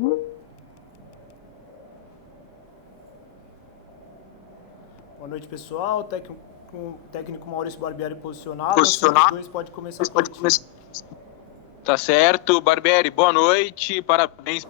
Boa noite, pessoal. Técnico Maurício Barbieri posicionado. 102 pode começar a partida. Tá certo, Barbieri, boa noite, parabéns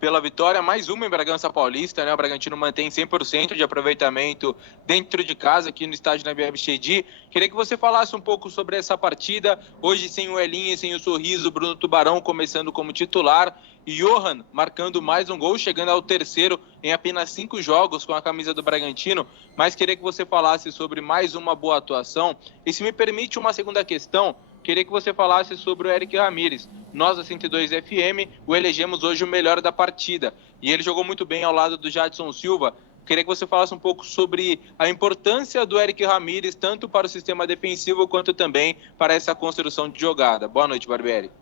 pela vitória, mais uma em Bragança Paulista, né? O Bragantino mantém 100% de aproveitamento dentro de casa, aqui no estádio Nabil Chedi. Queria que você falasse um pouco sobre essa partida, hoje sem o Elinho e sem o Sorriso, Bruno Tubarão começando como titular, e Johan marcando mais um gol, chegando ao terceiro em apenas 5 jogos com a camisa do Bragantino, mas queria que você falasse sobre mais uma boa atuação, e se me permite uma segunda questão, queria que você falasse sobre o Eric Ramírez. Nós, da 102 FM, o elegemos hoje o melhor da partida. E ele jogou muito bem ao lado do Jadson Silva. Queria que você falasse um pouco sobre a importância do Eric Ramírez, tanto para o sistema defensivo, quanto também para essa construção de jogada. Boa noite, Barbieri.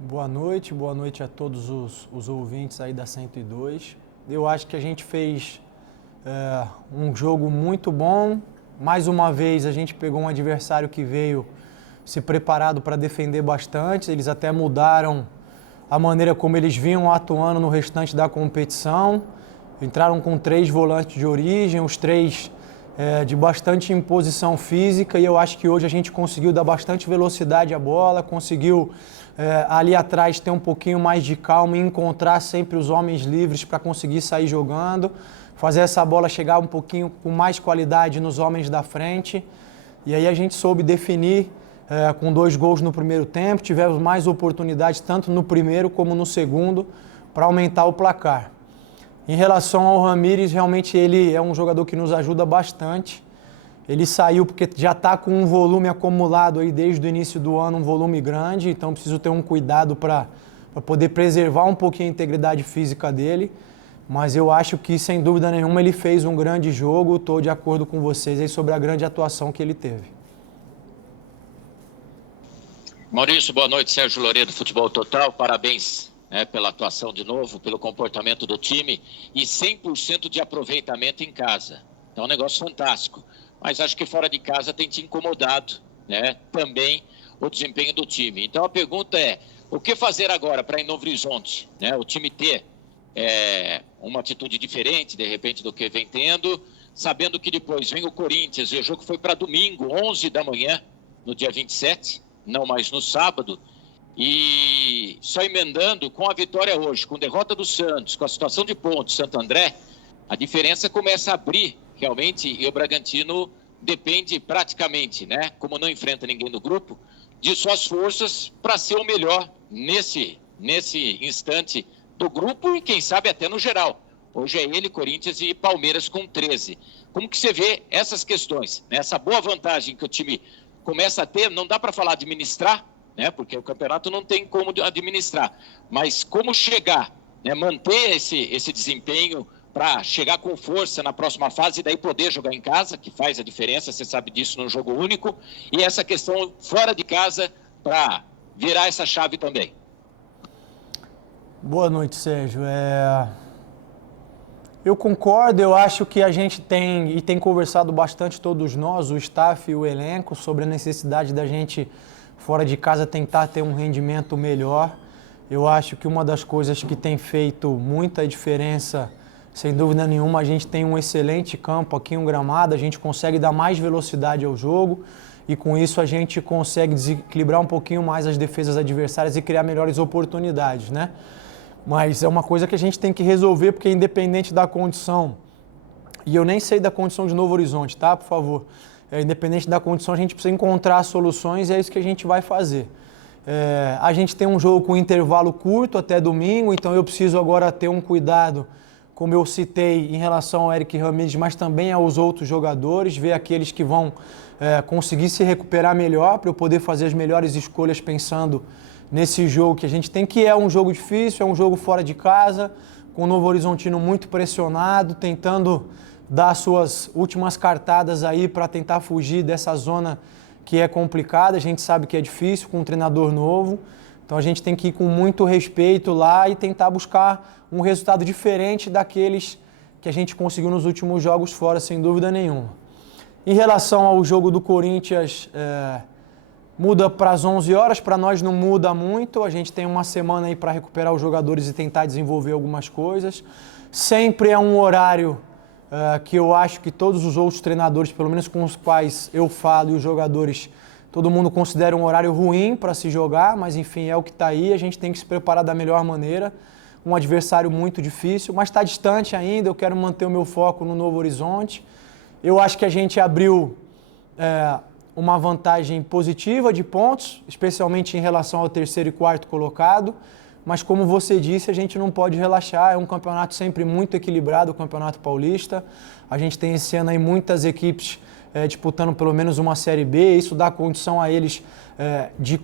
Boa noite a todos os ouvintes aí da 102. Eu acho que a gente fez um jogo muito bom. Mais uma vez, a gente pegou um adversário que veio se preparado para defender bastante, eles até mudaram a maneira como eles vinham atuando no restante da competição, entraram com 3 volantes de origem, os 3 de bastante imposição física, e eu acho que hoje a gente conseguiu dar bastante velocidade à bola, conseguiu ali atrás ter um pouquinho mais de calma e encontrar sempre os homens livres para conseguir sair jogando, fazer essa bola chegar um pouquinho com mais qualidade nos homens da frente, e aí a gente soube definir com 2 gols no primeiro tempo, tivemos mais oportunidades tanto no primeiro como no segundo para aumentar o placar. Em relação ao Ramírez, realmente ele é um jogador que nos ajuda bastante. Ele saiu porque já está com um volume acumulado aí desde o início do ano, um volume grande, então preciso ter um cuidado para poder preservar um pouquinho a integridade física dele. Mas eu acho que, sem dúvida nenhuma, ele fez um grande jogo. Estou de acordo com vocês aí sobre a grande atuação que ele teve. Maurício, boa noite. Sérgio Loureiro, Futebol Total. Parabéns pela atuação de novo, pelo comportamento do time e 100% de aproveitamento em casa. Então é um negócio fantástico. Mas acho que fora de casa tem te incomodado, também o desempenho do time. Então a pergunta é, o que fazer agora para em Novo Horizonte? O time ter uma atitude diferente, de repente, do que vem tendo, sabendo que depois vem o Corinthians, e o jogo foi para domingo, 11 da manhã, no dia 27, não mais no sábado, e só emendando com a vitória hoje, com a derrota do Santos, com a situação de pontos, Santo André, a diferença começa a abrir realmente, e o Bragantino depende praticamente, como não enfrenta ninguém do grupo, de suas forças para ser o melhor nesse instante do grupo e quem sabe até no geral. Hoje é ele, Corinthians e Palmeiras com 13. Como que você vê essas questões? Essa boa vantagem que o time começa a ter, não dá para falar administrar, porque o campeonato não tem como administrar, mas como chegar, manter esse desempenho para chegar com força na próxima fase e daí poder jogar em casa, que faz a diferença, você sabe disso no jogo único, e essa questão fora de casa para virar essa chave também. Boa noite, Sérgio. Eu concordo, eu acho que a gente tem conversado bastante todos nós, o staff e o elenco, sobre a necessidade da gente, fora de casa, tentar ter um rendimento melhor. Eu acho que uma das coisas que tem feito muita diferença, sem dúvida nenhuma, a gente tem um excelente campo aqui, um gramado, a gente consegue dar mais velocidade ao jogo e com isso a gente consegue desequilibrar um pouquinho mais as defesas adversárias e criar melhores oportunidades, Mas é uma coisa que a gente tem que resolver, porque independente da condição, e eu nem sei da condição de Novo Horizonte, tá? Por favor. Independente da condição, a gente precisa encontrar soluções e é isso que a gente vai fazer. A gente tem um jogo com intervalo curto até domingo, então eu preciso agora ter um cuidado, como eu citei, em relação ao Eric Ramírez, mas também aos outros jogadores, ver aqueles que vão conseguir se recuperar melhor para eu poder fazer as melhores escolhas pensando nesse jogo que a gente tem, que é um jogo difícil, é um jogo fora de casa, com o Novo Horizontino muito pressionado, tentando dar suas últimas cartadas aí para tentar fugir dessa zona que é complicada, a gente sabe que é difícil com um treinador novo, então a gente tem que ir com muito respeito lá e tentar buscar um resultado diferente daqueles que a gente conseguiu nos últimos jogos fora, sem dúvida nenhuma. Em relação ao jogo do Corinthians muda para as 11 horas, para nós não muda muito, a gente tem uma semana aí para recuperar os jogadores e tentar desenvolver algumas coisas. Sempre é um horário que eu acho que todos os outros treinadores, pelo menos com os quais eu falo, e os jogadores, todo mundo considera um horário ruim para se jogar, mas enfim, é o que está aí, a gente tem que se preparar da melhor maneira. Um adversário muito difícil, mas está distante ainda, eu quero manter o meu foco no Novo Horizonte. Eu acho que a gente abriu uma vantagem positiva de pontos, especialmente em relação ao terceiro e quarto colocado, mas como você disse, a gente não pode relaxar, é um campeonato sempre muito equilibrado, o Campeonato Paulista. A gente tem esse ano aí muitas equipes disputando pelo menos uma Série B, isso dá condição a eles de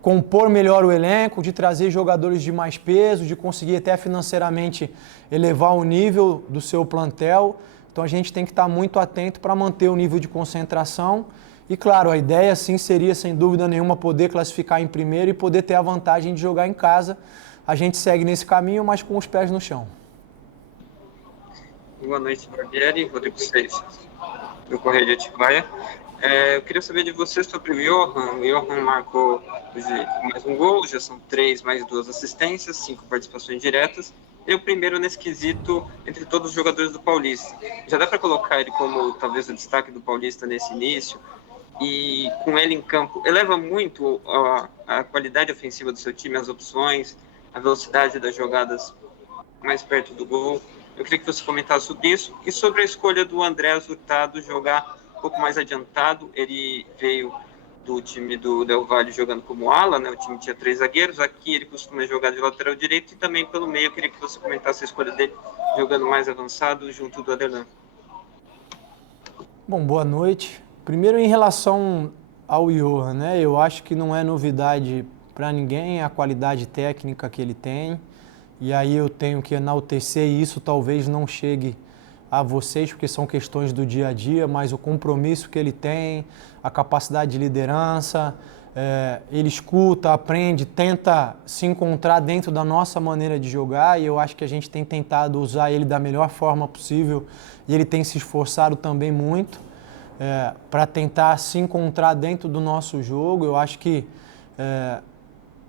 compor melhor o elenco, de trazer jogadores de mais peso, de conseguir até financeiramente elevar o nível do seu plantel. Então a gente tem que estar muito atento para manter o nível de concentração. E claro, a ideia sim seria, sem dúvida nenhuma, poder classificar em primeiro e poder ter a vantagem de jogar em casa. A gente segue nesse caminho, mas com os pés no chão. Boa noite, Barbieri, Rodrigo Seis, do Correio de Atibaia. Eu queria saber de você sobre o Johan. O Johan marcou hoje mais um gol, já são 3 mais 2 assistências, 5 participações diretas. Ele é o primeiro nesse quesito entre todos os jogadores do Paulista. Já dá para colocar ele como talvez o destaque do Paulista nesse início? E com ele em campo, eleva muito a qualidade ofensiva do seu time, as opções, a velocidade das jogadas mais perto do gol. Eu queria que você comentasse sobre isso e sobre a escolha do Andrés Hurtado jogar um pouco mais adiantado. Ele veio do time do Del Valle jogando como ala, né? O time tinha 3 zagueiros, aqui ele costuma jogar de lateral direito e também pelo meio. Eu queria que você comentasse a escolha dele jogando mais avançado junto do Aderlan. Bom, boa noite. Primeiro, em relação ao Johan, né? Eu acho que não é novidade para ninguém a qualidade técnica que ele tem. E aí eu tenho que enaltecer, e isso talvez não chegue a vocês, porque são questões do dia a dia, mas o compromisso que ele tem, a capacidade de liderança, ele escuta, aprende, tenta se encontrar dentro da nossa maneira de jogar, e eu acho que a gente tem tentado usar ele da melhor forma possível, e ele tem se esforçado também muito para tentar se encontrar dentro do nosso jogo. Eu acho que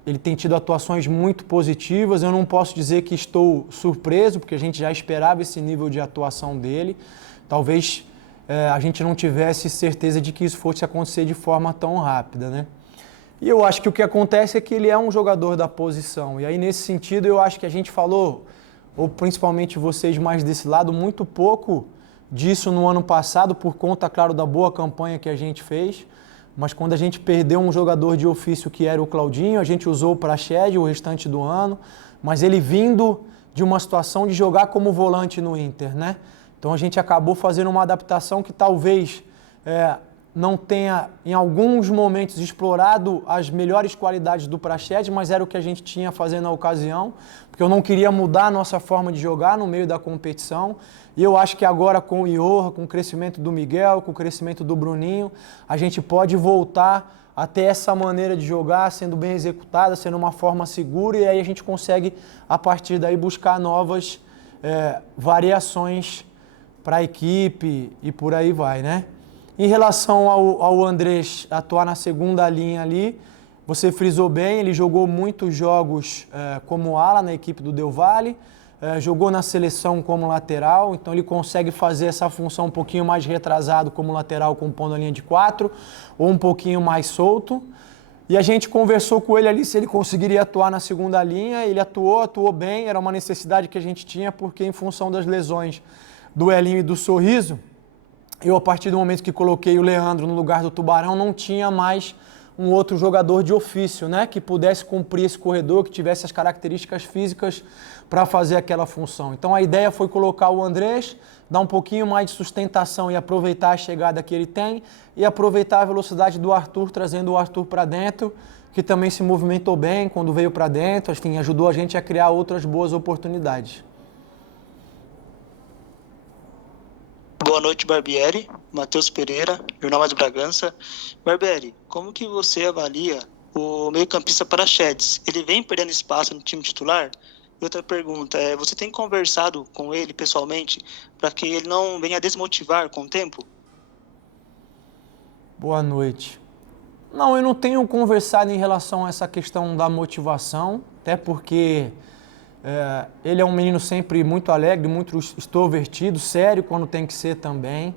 ele tem tido atuações muito positivas. Eu não posso dizer que estou surpreso, porque a gente já esperava esse nível de atuação dele. Talvez a gente não tivesse certeza de que isso fosse acontecer de forma tão rápida, né? E eu acho que o que acontece é que ele é um jogador da posição. E aí, nesse sentido, eu acho que a gente falou, ou principalmente vocês mais desse lado, muito pouco disso no ano passado, por conta, claro, da boa campanha que a gente fez. Mas quando a gente perdeu um jogador de ofício que era o Claudinho, a gente usou o Praxedes o restante do ano, mas ele vindo de uma situação de jogar como volante no Inter, né? Então a gente acabou fazendo uma adaptação que talvez não tenha, em alguns momentos, explorado as melhores qualidades do Praxedes, mas era o que a gente tinha fazendo na ocasião, porque eu não queria mudar a nossa forma de jogar no meio da competição. E eu acho que agora com o Johan, com o crescimento do Miguel, com o crescimento do Bruninho, a gente pode voltar a ter essa maneira de jogar, sendo bem executada, sendo uma forma segura, e aí a gente consegue, a partir daí, buscar novas variações para a equipe e por aí vai, né? Em relação ao Andrés atuar na segunda linha ali, você frisou bem, ele jogou muitos jogos como ala na equipe do Del Valle, jogou na seleção como lateral, então ele consegue fazer essa função um pouquinho mais retrasado como lateral, compondo a linha de 4, ou um pouquinho mais solto. E a gente conversou com ele ali se ele conseguiria atuar na segunda linha, ele atuou bem, era uma necessidade que a gente tinha, porque em função das lesões do Elinho e do Sorriso, eu, a partir do momento que coloquei o Leandro no lugar do Tubarão, não tinha mais um outro jogador de ofício, né, que pudesse cumprir esse corredor, que tivesse as características físicas para fazer aquela função. Então a ideia foi colocar o Andrés, dar um pouquinho mais de sustentação e aproveitar a chegada que ele tem e aproveitar a velocidade do Arthur, trazendo o Arthur para dentro, que também se movimentou bem quando veio para dentro, enfim, ajudou a gente a criar outras boas oportunidades. Boa noite, Barbieri. Matheus Pereira, Jornal Mais Bragança. Barbieri, como que você avalia o meio-campista Praxedes? Ele vem perdendo espaço no time titular? E outra pergunta, você tem conversado com ele pessoalmente para que ele não venha desmotivar com o tempo? Boa noite. Não, eu não tenho conversado em relação a essa questão da motivação, até porque ele é um menino sempre muito alegre, muito extrovertido, sério quando tem que ser também.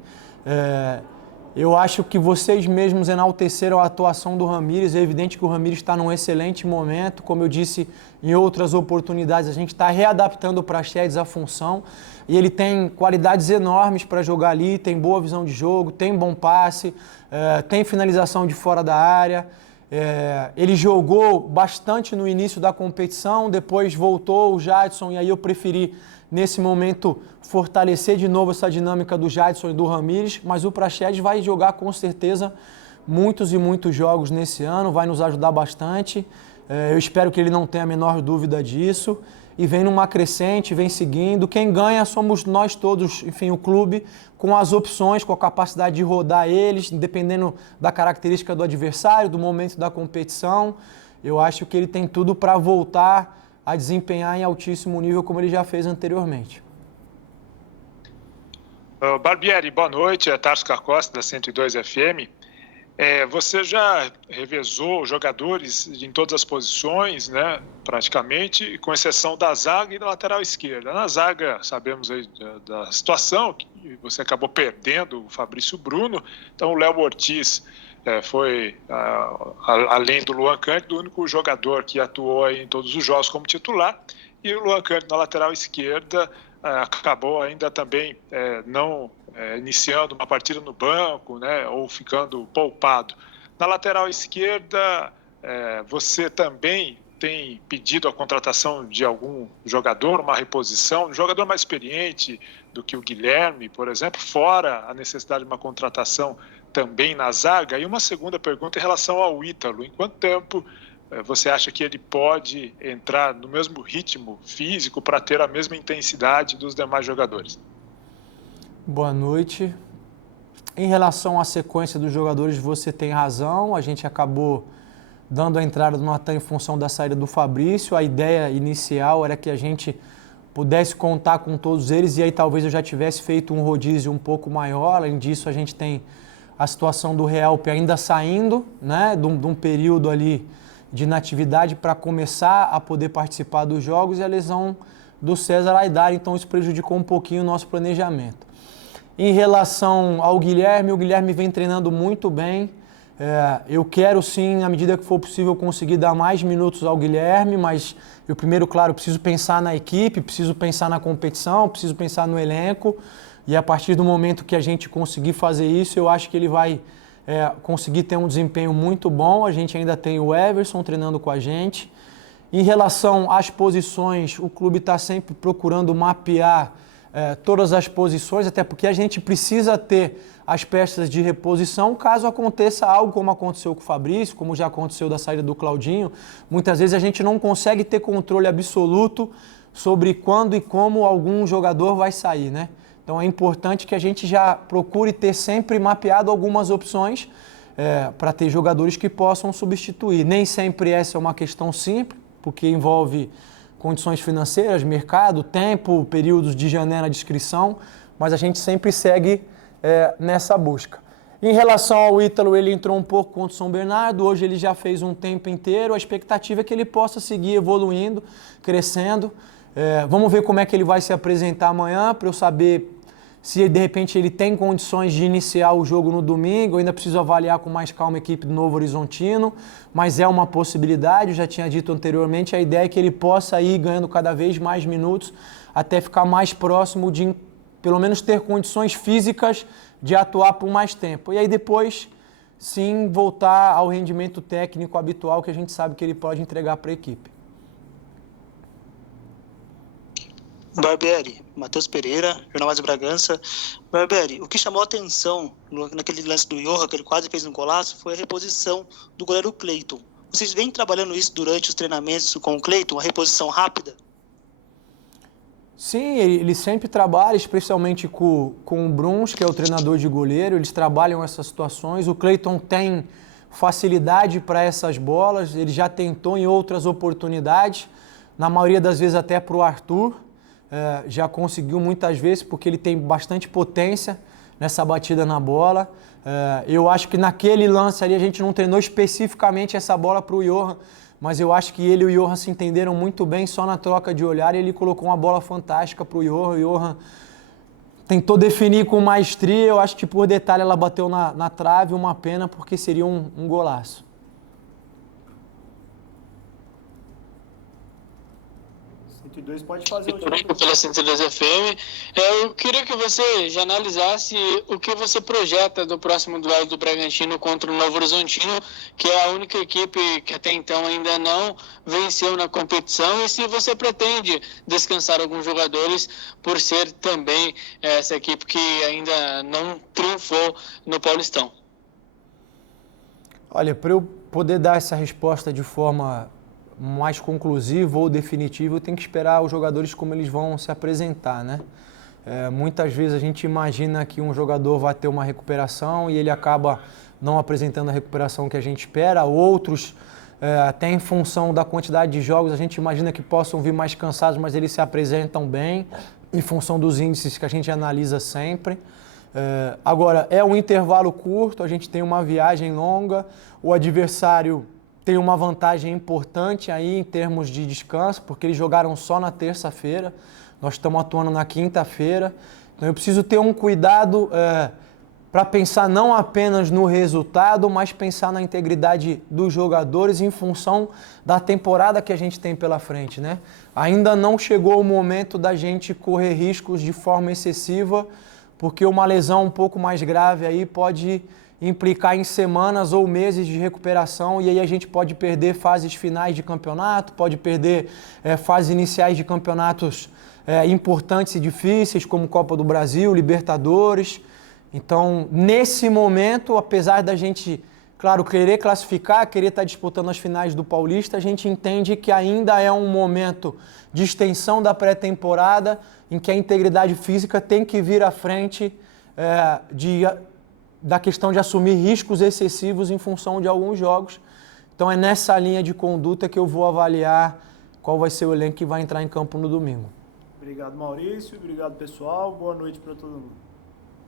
Eu acho que vocês mesmos enalteceram a atuação do Ramires. É evidente que o Ramires está num excelente momento. Como eu disse em outras oportunidades, a gente está readaptando o Praxedes a função. E ele tem qualidades enormes para jogar ali, tem boa visão de jogo, tem bom passe, tem finalização de fora da área. Ele jogou bastante no início da competição, depois voltou o Jadson, e aí eu preferi, nesse momento, fortalecer de novo essa dinâmica do Jadson e do Ramires, mas o Praxedes vai jogar com certeza muitos e muitos jogos nesse ano, vai nos ajudar bastante. Eu espero que ele não tenha a menor dúvida disso. E vem numa crescente, vem seguindo. Quem ganha somos nós todos, enfim, o clube, com as opções, com a capacidade de rodar eles, dependendo da característica do adversário, do momento da competição. Eu acho que ele tem tudo para voltar a desempenhar em altíssimo nível, como ele já fez anteriormente. Barbieri, boa noite. É Tarso Carcosta, da 102 FM. Você já revezou jogadores em todas as posições, né, praticamente, com exceção da zaga e da lateral esquerda. Na zaga, sabemos aí da situação, que você acabou perdendo o Fabrício Bruno, então o Léo Ortiz foi, além do Luan Cândido, o único jogador que atuou aí em todos os jogos como titular, e o Luan Cândido na lateral esquerda acabou ainda também não iniciando uma partida no banco, né, ou ficando poupado. Na lateral esquerda, você também tem pedido a contratação de algum jogador, uma reposição, um jogador mais experiente do que o Guilherme, por exemplo, fora a necessidade de uma contratação também na zaga? E uma segunda pergunta em relação ao Ítalo. Em quanto tempo você acha que ele pode entrar no mesmo ritmo físico para ter a mesma intensidade dos demais jogadores? Boa noite. Em relação à sequência dos jogadores, você tem razão. A gente acabou dando a entrada do Natan em função da saída do Fabrício. A ideia inicial era que a gente pudesse contar com todos eles e aí talvez eu já tivesse feito um rodízio um pouco maior. Além disso, a gente tem a situação do Realpe ainda saindo, né, de um período ali de inatividade para começar a poder participar dos jogos, e a lesão do César Aidar, então isso prejudicou um pouquinho o nosso planejamento. Em relação ao Guilherme, o Guilherme vem treinando muito bem. Eu quero sim, à medida que for possível, conseguir dar mais minutos ao Guilherme, mas eu primeiro, claro, preciso pensar na equipe, preciso pensar na competição, preciso pensar no elenco, e a partir do momento que a gente conseguir fazer isso, eu acho que ele vai conseguir ter um desempenho muito bom. A gente ainda tem o Everson treinando com a gente. Em relação às posições, o clube está sempre procurando mapear todas as posições, até porque a gente precisa ter as peças de reposição caso aconteça algo como aconteceu com o Fabrício, como já aconteceu da saída do Claudinho. Muitas vezes a gente não consegue ter controle absoluto sobre quando e como algum jogador vai sair, né? Então é importante que a gente já procure ter sempre mapeado algumas opções para ter jogadores que possam substituir. Nem sempre essa é uma questão simples, porque envolve condições financeiras, mercado, tempo, períodos de janela de inscrição, mas a gente sempre segue nessa busca. Em relação ao Ítalo, ele entrou um pouco contra o São Bernardo, hoje ele já fez um tempo inteiro, a expectativa é que ele possa seguir evoluindo, crescendo. Vamos ver como é que ele vai se apresentar amanhã, para eu saber se de repente ele tem condições de iniciar o jogo no domingo. Eu ainda preciso avaliar com mais calma a equipe do Novo Horizontino, mas é uma possibilidade, eu já tinha dito anteriormente, a ideia é que ele possa ir ganhando cada vez mais minutos até ficar mais próximo de, pelo menos, ter condições físicas de atuar por mais tempo. E aí depois, sim, voltar ao rendimento técnico habitual que a gente sabe que ele pode entregar para a equipe. Barbieri, Matheus Pereira, Jornal Mais Bragança. Barbieri, o que chamou a atenção naquele lance do Johan, que ele quase fez um golaço, foi a reposição do goleiro Cleiton. Vocês vêm trabalhando isso durante os treinamentos com o Cleiton, a reposição rápida? Sim, ele sempre trabalha, especialmente com o Bruns, que é o treinador de goleiro. Eles trabalham essas situações. O Cleiton tem facilidade para essas bolas, ele já tentou em outras oportunidades, na maioria das vezes até para o Arthur. Já conseguiu muitas vezes, porque ele tem bastante potência nessa batida na bola. Eu acho que naquele lance ali a gente não treinou especificamente essa bola para o Johan, mas eu acho que ele e o Johan se entenderam muito bem só na troca de olhar e ele colocou uma bola fantástica para o Johan. O Johan tentou definir com maestria, eu acho que por detalhe ela bateu na trave, uma pena, porque seria um golaço. 102 pode fazer o pela 102 FM. Eu queria que você já analisasse o que você projeta do próximo duelo do Bragantino contra o Novo Horizontino, que é a única equipe que até então ainda não venceu na competição, e se você pretende descansar alguns jogadores por ser também essa equipe que ainda não triunfou no Paulistão. Olha, para eu poder dar essa resposta de forma mais conclusivo ou definitivo, tem que esperar os jogadores como eles vão se apresentar, né? Muitas vezes a gente imagina que um jogador vai ter uma recuperação e ele acaba não apresentando a recuperação que a gente espera. Outros, até em função da quantidade de jogos, a gente imagina que possam vir mais cansados, mas eles se apresentam bem, em função dos índices que a gente analisa sempre. Agora, é um intervalo curto, a gente tem uma viagem longa, o adversário tem uma vantagem importante aí em termos de descanso, porque eles jogaram só na terça-feira, nós estamos atuando na quinta-feira, então eu preciso ter um cuidado para pensar não apenas no resultado, mas pensar na integridade dos jogadores em função da temporada que a gente tem pela frente, né? Ainda não chegou o momento da gente correr riscos de forma excessiva, porque uma lesão um pouco mais grave aí pode implicar em semanas ou meses de recuperação e aí a gente pode perder fases finais de campeonato, pode perder fases iniciais de campeonatos importantes e difíceis, como Copa do Brasil, Libertadores. Então, nesse momento, apesar da gente, claro, querer classificar, querer estar disputando as finais do Paulista, a gente entende que ainda é um momento de extensão da pré-temporada em que a integridade física tem que vir à frente da questão de assumir riscos excessivos em função de alguns jogos. Então é nessa linha de conduta que eu vou avaliar qual vai ser o elenco que vai entrar em campo no domingo. Obrigado, Maurício. Obrigado, pessoal. Boa noite para todo mundo.